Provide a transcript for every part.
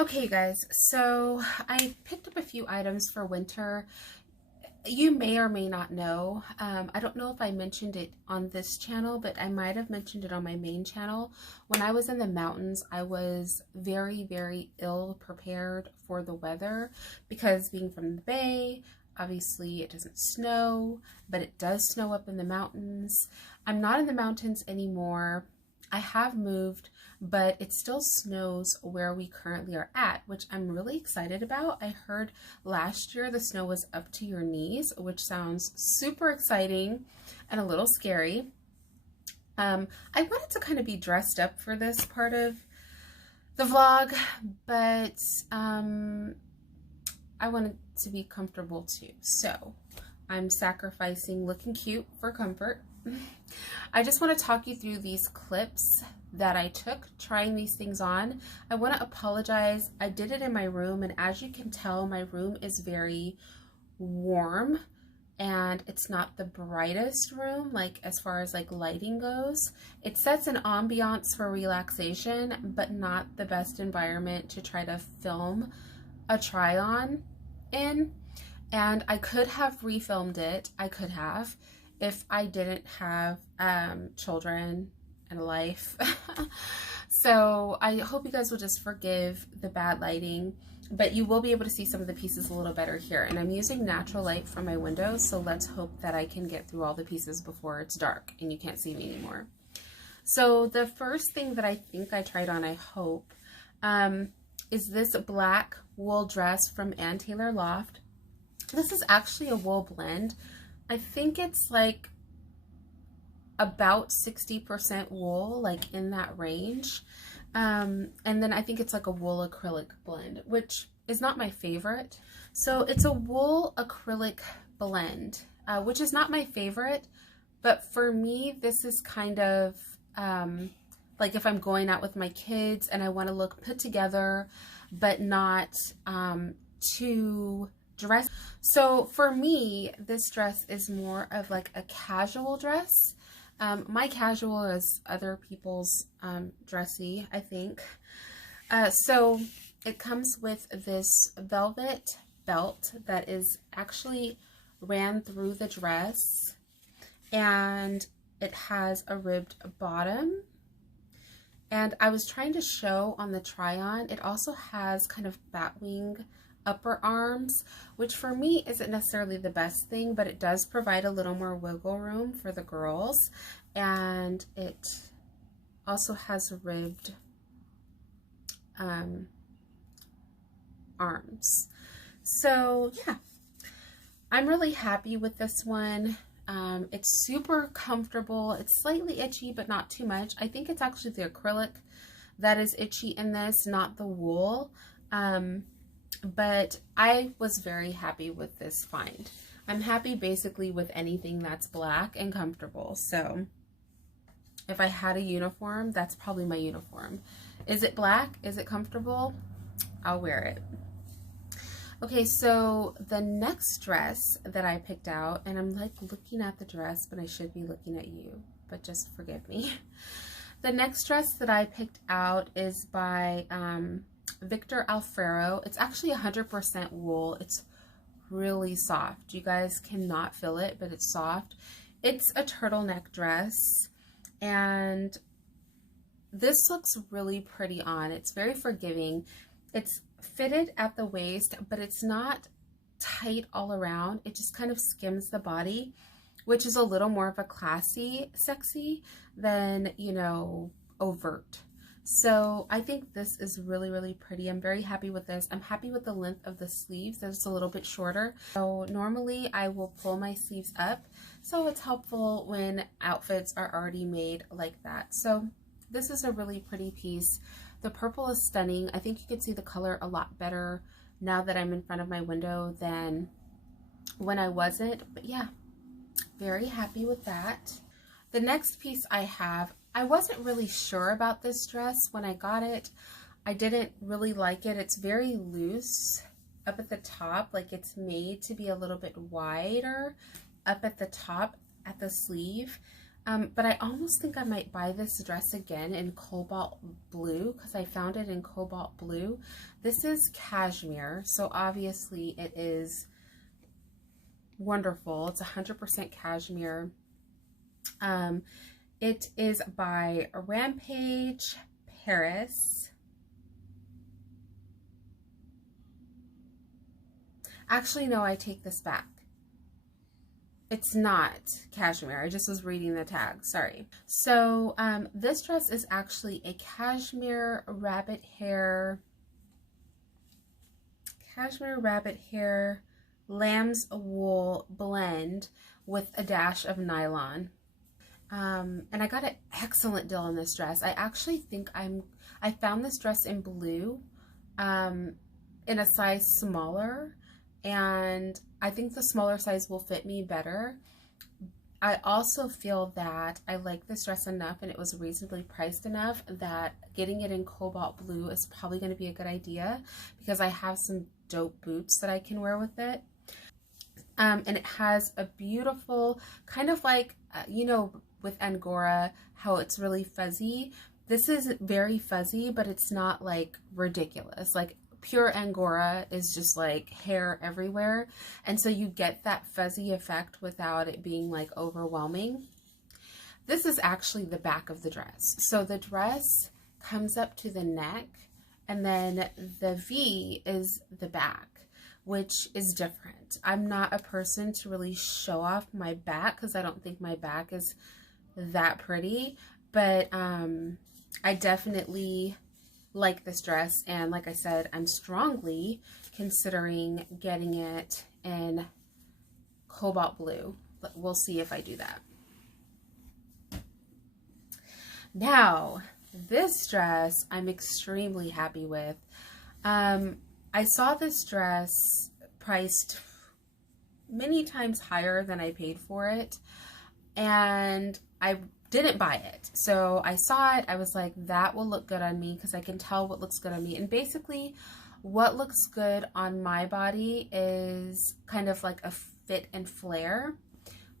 Okay, guys, so I picked up a few items for winter. You may or may not know. I don't know if I mentioned it on this channel, but I might have mentioned it on my main channel. When I was in the mountains, I was very, very ill prepared for the weather because being from the Bay, obviously it doesn't snow, but it does snow up in the mountains. I'm not in the mountains anymore. I have moved, but it still snows where we currently are at, which I'm really excited about. I heard last year the snow was up to your knees, which sounds super exciting and a little scary. I wanted to kind of be dressed up for this part of the vlog, but I wanted to be comfortable too. So I'm sacrificing looking cute for comfort. I just want to talk you through these clips that I took trying these things on. I want to apologize. I did it in my room, and as you can tell, my room is very warm and it's not the brightest room, like as far as like lighting goes. It sets an ambiance for relaxation, but not the best environment to try to film a try on in. And I could have refilmed it. I could have, if I didn't have children and a life. So I hope you guys will just forgive the bad lighting, but you will be able to see some of the pieces a little better here. And I'm using natural light from my window, so let's hope that I can get through all the pieces before it's dark and you can't see me anymore. So the first thing that I think I tried on, I hope, is this black wool dress from Ann Taylor Loft. This is actually a wool blend. I think it's like about 60% wool, like in that range. And then I think it's like a wool acrylic blend, which is not my favorite. So it's a wool acrylic blend, which is not my favorite, but for me, this is kind of like if I'm going out with my kids and I want to look put together, but not too dress. So for me, this dress is more of like a casual dress. My casual is other people's dressy, I think. So it comes with this velvet belt that is actually ran through the dress, and it has a ribbed bottom. And I was trying to show on the try on, it also has kind of batwing upper arms, which for me isn't necessarily the best thing, but it does provide a little more wiggle room for the girls. And it also has ribbed arms. So yeah, I'm really happy with this one. It's super comfortable. It's slightly itchy, but not too much. I think it's actually the acrylic that is itchy in this, not the wool. But I was very happy with this find. I'm happy basically with anything that's black and comfortable. So if I had a uniform, that's probably my uniform. Is it black? Is it comfortable? I'll wear it. Okay, so the next dress that I picked out, and I'm like looking at the dress, but I should be looking at you, but just forgive me. The next dress that I picked out is by Victor Alfaro. It's actually 100% wool. It's really soft. You guys cannot feel it, but it's soft. It's a turtleneck dress, and this looks really pretty on. It's very forgiving. It's fitted at the waist, but it's not tight all around. It just kind of skims the body, which is a little more of a classy sexy than, you know, overt. So I think this is really, really pretty. I'm very happy with this. I'm happy with the length of the sleeves. They're just a little bit shorter. So normally I will pull my sleeves up, so it's helpful when outfits are already made like that. So this is a really pretty piece. The purple is stunning. I think you can see the color a lot better now that I'm in front of my window than when I wasn't. But yeah, very happy with that. The next piece I have, I wasn't really sure about this dress when I got it. I didn't really like it. It's very loose up at the top, like it's made to be a little bit wider up at the top at the sleeve. But I almost think I might buy this dress again in cobalt blue because I found it in cobalt blue. This is cashmere, so obviously it is wonderful. It's 100% cashmere. It is by Rampage Paris. Actually, no, I take this back. It's not cashmere. I just was reading the tag. Sorry. So this dress is actually a cashmere rabbit hair lamb's wool blend with a dash of nylon. And I got an excellent deal on this dress. I actually think I found this dress in blue, in a size smaller, and I think the smaller size will fit me better. I also feel that I like this dress enough and it was reasonably priced enough that getting it in cobalt blue is probably going to be a good idea because I have some dope boots that I can wear with it. And it has a beautiful kind of like, you know, with Angora, how it's really fuzzy. This is very fuzzy, but it's not like ridiculous. Like pure Angora is just like hair everywhere. And so you get that fuzzy effect without it being like overwhelming. This is actually the back of the dress. So the dress comes up to the neck and then the V is the back, which is different. I'm not a person to really show off my back because I don't think my back is that pretty, but I definitely like this dress, and like I said, I'm strongly considering getting it in cobalt blue. But we'll see if I do that. Now, this dress I'm extremely happy with. I saw this dress priced many times higher than I paid for it, and I didn't buy it. So I saw it, I was like, that will look good on me because I can tell what looks good on me. And basically what looks good on my body is kind of like a fit and flare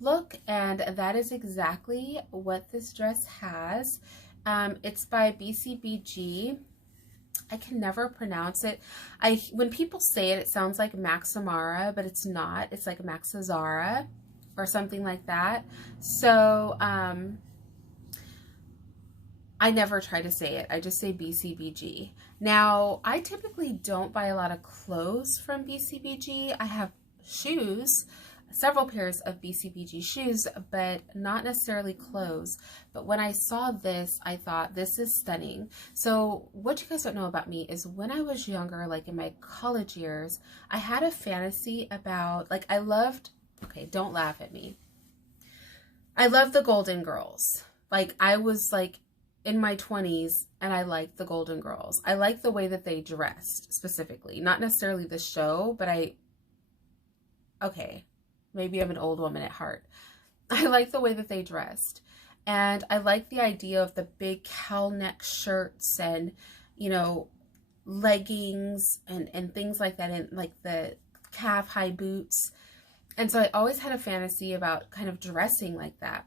look, and that is exactly what this dress has. It's by BCBG. I can never pronounce it. When people say it, it sounds like Maximara, but it's not. It's like Maxazara or something like that. So I never try to say it. I just say BCBG. Now, I typically don't buy a lot of clothes from BCBG. I have shoes, several pairs of BCBG shoes, but not necessarily clothes. But when I saw this, I thought, this is stunning. So what you guys don't know about me is when I was younger, like in my college years, I had a fantasy about, like, I loved, okay, don't laugh at me. I loved the Golden Girls. Like, I was like in my 20s and I liked the Golden Girls. I liked the way that they dressed specifically, not necessarily the show, but okay, maybe I'm an old woman at heart. I like the way that they dressed. And I like the idea of the big cowl neck shirts and, you know, leggings and things like that, and like the calf high boots. And so I always had a fantasy about kind of dressing like that.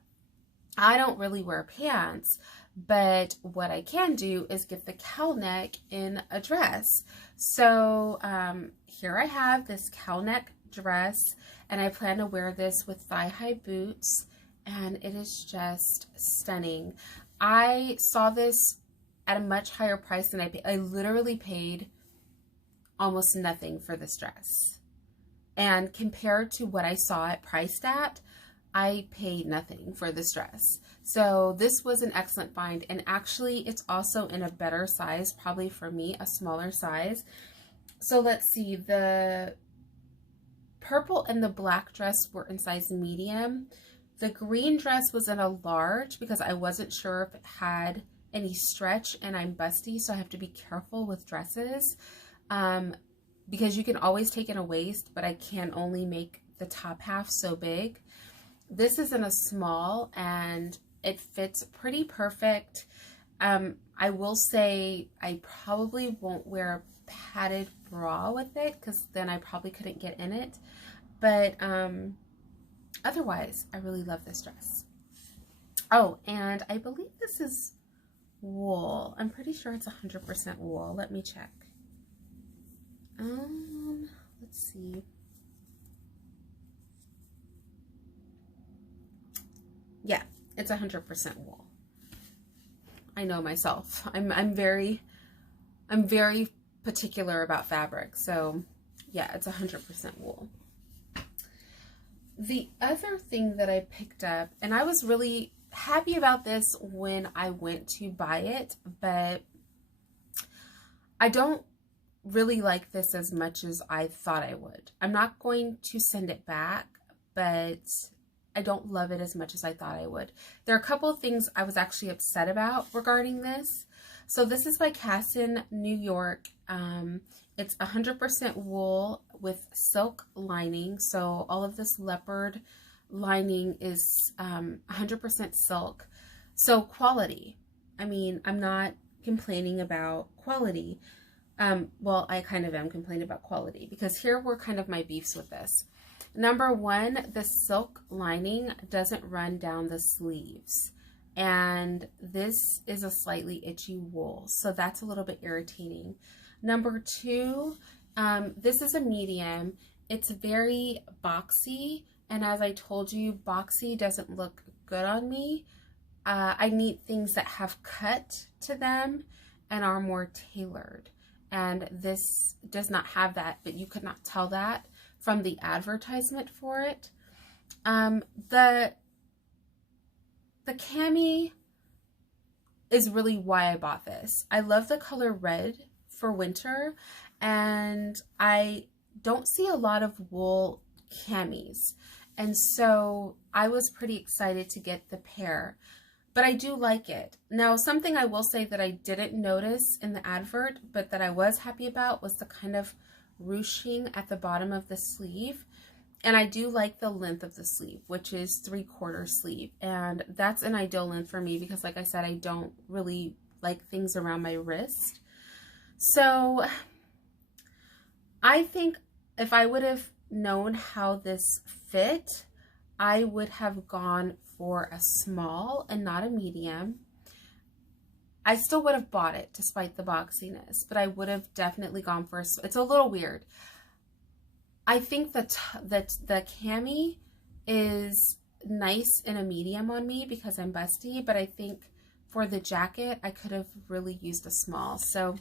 I don't really wear pants, but what I can do is get the cowl neck in a dress. So here I have this cowl neck dress, and I plan to wear this with thigh-high boots, and it is just stunning. I saw this at a much higher price than I paid. I literally paid almost nothing for this dress. And compared to what I saw it priced at, I paid nothing for this dress. So this was an excellent find, and actually it's also in a better size, probably for me, a smaller size. So let's see, the purple and the black dress were in size medium. The green dress was in a large because I wasn't sure if it had any stretch, and I'm busty, so I have to be careful with dresses because you can always take in a waist, but I can only make the top half so big. This is in a small and it fits pretty perfect. I will say I probably won't wear a padded bra with it because then I probably couldn't get in it. But otherwise, I really love this dress. Oh, and I believe this is wool. I'm pretty sure it's 100% wool. Let me check. Let's see. Yeah, it's 100% wool. I know myself. I'm very particular about fabric. So, yeah, it's 100% wool. The other thing that I picked up, and I was really happy about this when I went to buy it, but I don't really like this as much as I thought I would. I'm not going to send it back, but I don't love it as much as I thought I would. There are a couple of things I was actually upset about regarding this. So this is by Cashmere, New York. It's 100% wool with silk lining. So all of this leopard lining is 100% silk. So quality. I mean, I'm not complaining about quality. Well, I kind of am complaining about quality because here were kind of my beefs with this. Number one, the silk lining doesn't run down the sleeves. And this is a slightly itchy wool, so that's a little bit irritating. Number two, this is a medium. It's very boxy, and as I told you, boxy doesn't look good on me. I need things that have cut to them and are more tailored. And this does not have that, but you could not tell that from the advertisement for it. The cami is really why I bought this. I love the color red for winter, and I don't see a lot of wool camis. And so I was pretty excited to get the pair, but I do like it. Now, something I will say that I didn't notice in the advert, but that I was happy about was the kind of ruching at the bottom of the sleeve. And I do like the length of the sleeve, which is 3/4 sleeve. And that's an ideal length for me because, like I said, I don't really like things around my wrist. So I think if I would have known how this fit, I would have gone for a small and not a medium. I still would have bought it despite the boxiness, but I would have definitely gone for it's a little weird. I think that the cami is nice in a medium on me because I'm busty, but I think for the jacket, I could have really used a small. So,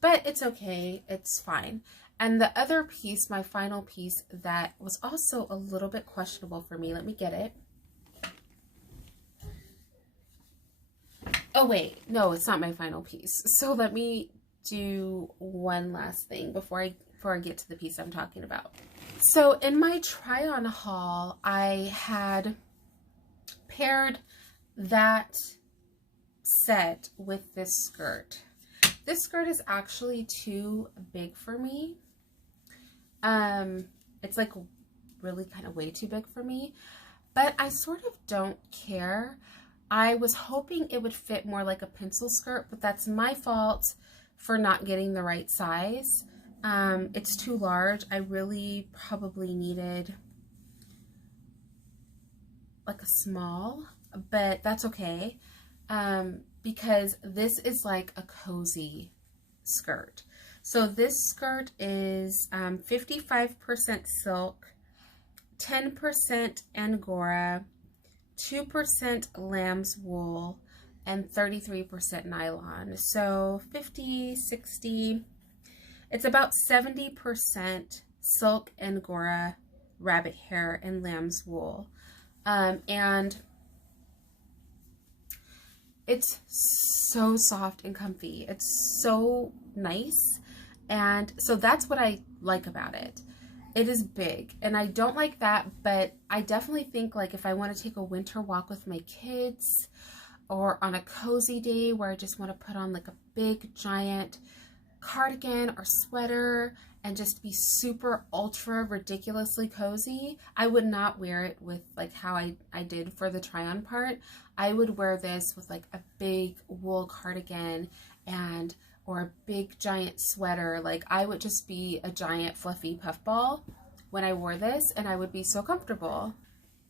but it's okay. It's fine. And the other piece, my final piece that was also a little bit questionable for me. Let me get it. Oh, wait. No, it's not my final piece. So let me do one last thing before I get to the piece I'm talking about. So in my try-on haul, I had paired that set with this skirt. This skirt is actually too big for me. It's like really kind of way too big for me, but I sort of don't care. I was hoping it would fit more like a pencil skirt, but that's my fault for not getting the right size. It's too large. I really probably needed like a small, but that's okay. Because this is like a cozy skirt. So this skirt is 55% silk, 10% Angora, 2% lamb's wool, and 33% nylon. So 50, 60, it's about 70% silk, Angora, rabbit hair, and lamb's wool. And it's so soft and comfy. It's so nice. And so that's what I like about it. It is big, and I don't like that, but I definitely think like if I want to take a winter walk with my kids or on a cozy day where I just want to put on like a big giant cardigan or sweater and just be super ultra ridiculously cozy, I would not wear it with like how I did for the try-on part. I would wear this with like a big wool cardigan and or a big giant sweater. Like I would just be a giant fluffy puffball when I wore this, and I would be so comfortable.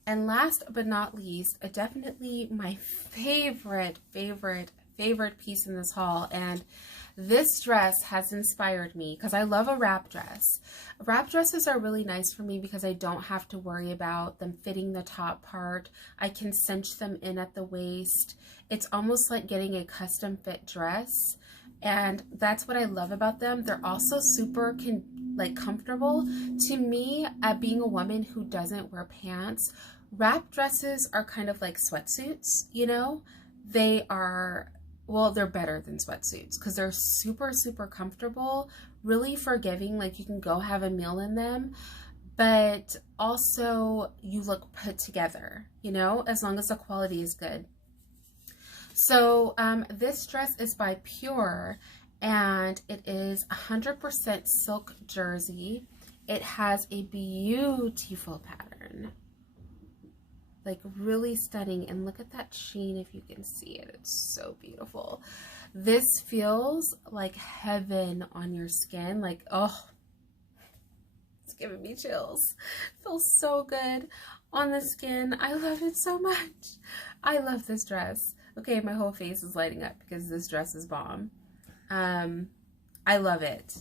And last but not least, definitely my favorite piece in this haul, and this dress has inspired me because I love a wrap dress. Wrap dresses are really nice for me because I don't have to worry about them fitting the top part. I can cinch them in at the waist. It's almost like getting a custom fit dress, and that's what I love about them. They're also super comfortable. To me, being a woman who doesn't wear pants, wrap dresses are kind of like sweatsuits, you know? They are, well, they're better than sweatsuits because they're super comfortable, really forgiving. Like, you can go have a meal in them, but also you look put together, you know, as long as the quality is good. So this dress is by Pure, and it is 100% silk jersey. It has a beautiful pattern, like really stunning. And look at that sheen, if you can see it. It's so beautiful. This feels like heaven on your skin. Like, oh, it's giving me chills. It feels so good on the skin. I love it so much. I love this dress. Okay, my whole face is lighting up because this dress is bomb. I love it.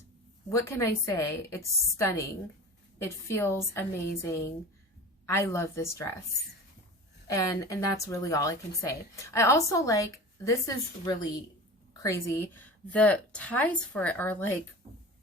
What can I say? It's stunning. It feels amazing. I love this dress. And that's really all I can say. I also like, this is really crazy, the ties for it are like,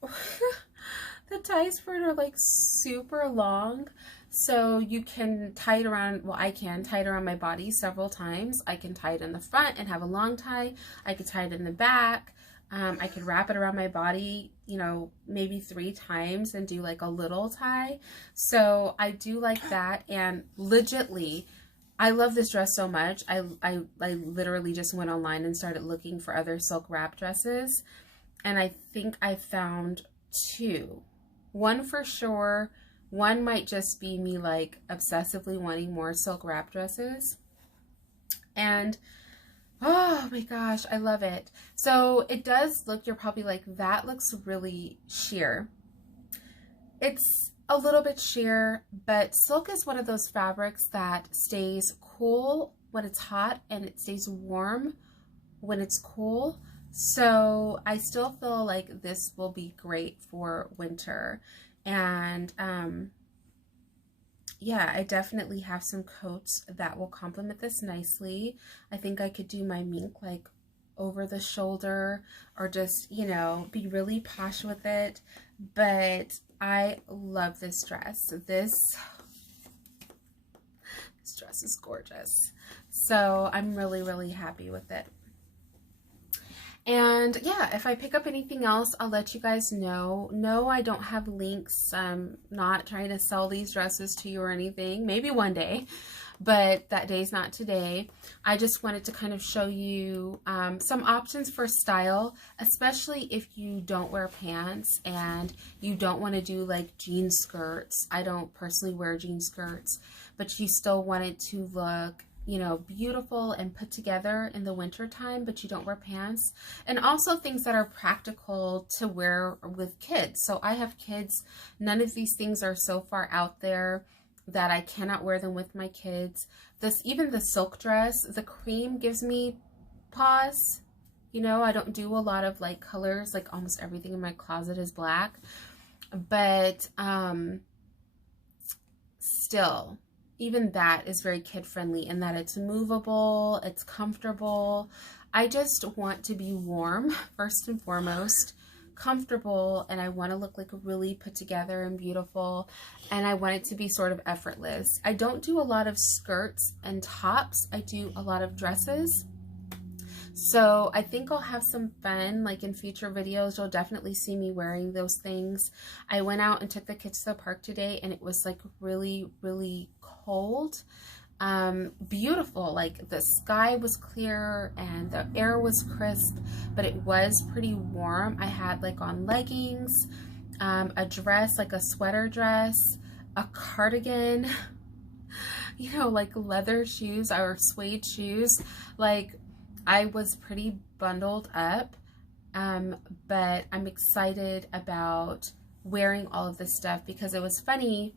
the ties for it are like super long. So you can tie it around, well, I can tie it around my body several times. I can tie it in the front and have a long tie. I could tie it in the back. I could wrap it around my body, you know, maybe 3 times and do like a little tie. So I do like that. And legitly, I love this dress so much. I literally just went online and started looking for other silk wrap dresses. And I think I found 2. One for sure. One might just be me like obsessively wanting more silk wrap dresses. And oh my gosh, I love it. So it does look, you're probably like, that looks really sheer. It's a little bit sheer, but silk is one of those fabrics that stays cool when it's hot and it stays warm when it's cool. So I still feel like this will be great for winter. And yeah, I definitely have some coats that will complement this nicely. I think I could do my mink like over the shoulder, or just, you know, be really posh with it. But I love this dress. This dress is gorgeous. So I'm really happy with it. And yeah, if I pick up anything else, I'll let you guys know. No, I don't have links. I'm not trying to sell these dresses to you or anything. Maybe one day, but that day's not today. I just wanted to kind of show you some options for style, especially if you don't wear pants and you don't want to do like jean skirts. I don't personally wear jean skirts, but you still want it to look, you know, beautiful and put together in the winter time, but you don't wear pants. And also things that are practical to wear with kids. So I have kids. None of these things are so far out there that I cannot wear them with my kids. Even the silk dress, the cream gives me pause. You know, I don't do a lot of like colors. Like almost everything in my closet is black. But still, even that is very kid friendly in that it's movable, it's comfortable. I just want to be warm first and foremost, comfortable, and I want to look like really put together and beautiful, and I want it to be sort of effortless. I don't do a lot of skirts and tops. I do a lot of dresses. So I think I'll have some fun, like in future videos. You'll definitely see me wearing those things. I went out and took the kids to the park today, and it was like really cold. Beautiful. Like the sky was clear and the air was crisp, but it was pretty warm. I had like on leggings, a dress, like a sweater dress, a cardigan, you know, like leather shoes or suede shoes. Like, I was pretty bundled up, but I'm excited about wearing all of this stuff because it was funny.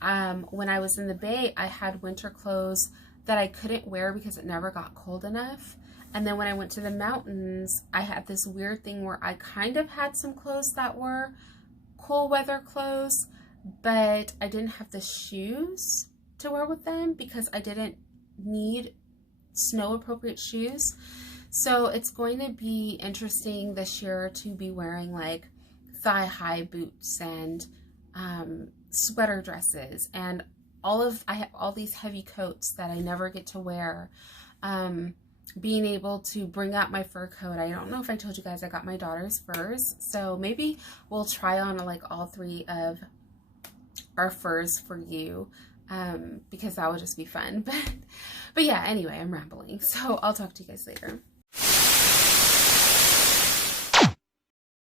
when I was in the Bay, I had winter clothes that I couldn't wear because it never got cold enough. And then when I went to the mountains, I had this weird thing where I kind of had some clothes that were cool weather clothes, but I didn't have the shoes to wear with them because I didn't need snow appropriate shoes. So it's going to be interesting this year to be wearing like thigh-high boots and sweater dresses, and I have all these heavy coats that I never get to wear. Being able to bring out my fur coat. I don't know if I told you guys I got my daughter's furs, so maybe we'll try on like all 3 of our furs for you, because that would just be fun. But yeah, anyway, I'm rambling, so I'll talk to you guys later.